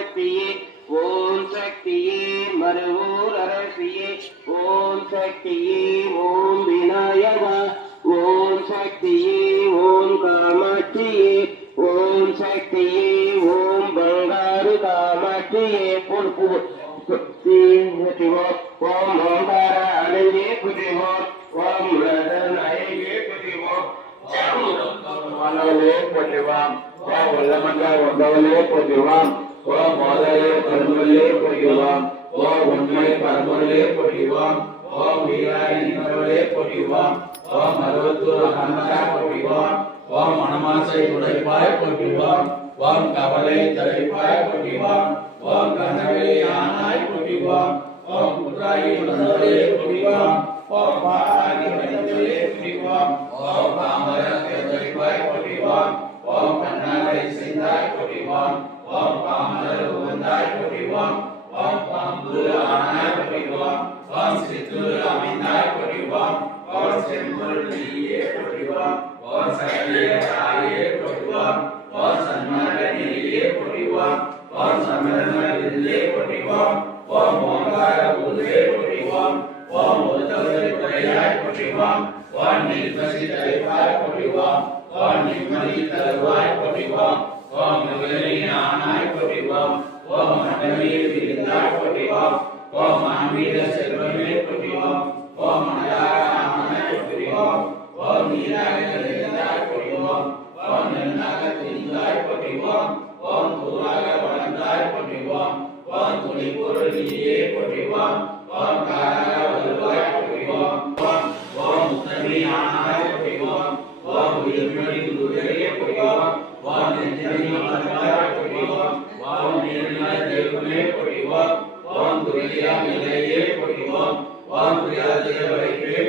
சக்தியே ஓம் சக்தியே மருவூர் அரசியே ஓம் சக்தியே ஓம் விநாயகா ஓம் சக்தியே ஓம் காமாட்சியே ஓம் சக்தியே ஓம் பங்காரு காமாட்சியே பொறுப்பு ஓம் ஓங்கார அழகே புதிவோம் ஓம் ரதன் அழகே புதிவோம் மனவலே புதிவாம் ஓம் உள்ளமங்க ஒன்றவலே புதிவாம் ஓம் மோதலே பரமலே புதிவாம் ஓம் உண்மை பரமலே புதிவாம் ஓம் வீராயினவலே புதிவாம் ஓம் அறுபத்தூர் அகந்தா புதிவாம் ஓம் மனமாசை உடைப்பாய் புதிவாம் ஓம் கவலை தடைப்பாய் புதிவாம் ஓம் கனவே ஆனாய் புதிவாம் ஓம் புறாயி உணர்வே புதிவாம் ஓம் பாராகி வடிவலே புதிவாம் ஓம் பாமர கேதரிப்பாய் புதிவாம் ஓம் கண்ணாரை செய்தாய் புதிவாம் ஓம் பாமலர் உகந்தாய் புதிவாம் ஓம் பாம்பு ஆனாய் புதிவாம் ஓம் சித்தூர் அமைந்தாய் புதிவாம் ஓம் செம்பொருள் நீயே புதிவாம் ஓம் சகலிய தாயே புதிவாம் ஓம் சன்மார்க்க நெறியே புதிவாம் ஓம் சமரண புதிவாம் ஓம் ஓங்கார உருவே புதிவாம் ஓம் உத்தவரை துறையாய் புதிவாம் ஓம் நீர்பசி தலைப்பாய் புதிவாம் ஓம் நிம்மதி தருவாய் புதிவாம் ஓம் மிகலி ஆனாய் புதிவாம் ஓம் மண்டமே விரிந்தாய் புதிவாம் ஓம் ஆன்மீக செல்வமே புதிவாம் ஓம் மனதார ஆனாய் புதிவாம் ஓம் நீராக நிறைந்தாய் புதிவாம் ஓம் நன்னாக திரிந்தாய் புதிவாம் ஓம் தூராக வளர்ந்தாய் புதிவாம் ஓம் துணிப்பொருள் நீயே புதிவாம் ஓம் காராக வருவாய் புதிவாம் ஓம் உத்தமி ஆனாய் புதிவாம் ஓம் உயிர்மொழி குருவே புதிவாம் ஓம் நெஞ்சமி வருவாய் புதிவாம் ஓம் நீர்மல தெய்வமே புதிவாம் ஓம் துரியா நிலையே புதிவாம் ஓம் பிரியாதே வைப்பே